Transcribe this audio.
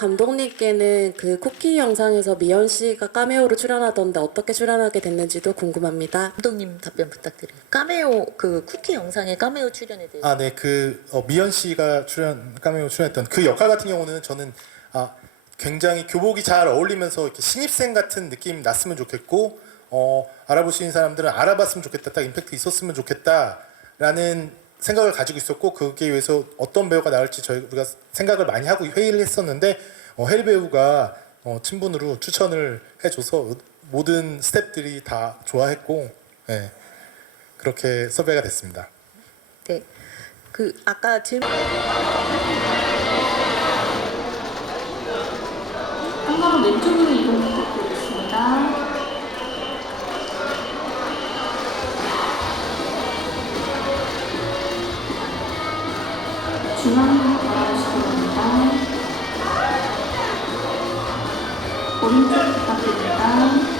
감독님께는 그 쿠키 영상에서 미연 씨가 카메오로 출연하던데 어떻게 출연하게 됐는지도 궁금합니다. 감독님 답변 부탁드려요. 카메오 그 쿠키 영상의 카메오 출연에 대해서 아, 네. 그 어, 미연 씨가 출연 카메오 출연했던 그 역할 같은 경우는 저는 아, 굉장히 교복이 잘 어울리면서 이렇게 신입생 같은 느낌 났으면 좋겠고 어, 알아보시는 사람들은 알아봤으면 좋겠다. 딱 임팩트 있었으면 좋겠다라는 생각을 가지고 있었고 거기에 위해서 어떤 배우가 나올지 저희 우리가 생각을 많이 하고 회의를 했었는데 어, 헬 배우가 어, 친분으로 추천을 해줘서 모든 스태프들이 다 좋아했고 네, 그렇게 섭외가 됐습니다. 네. 그 아까 질문 한번 왼쪽으로 이동 중앙으로 바랍니다. 오른쪽 부탁드립니다.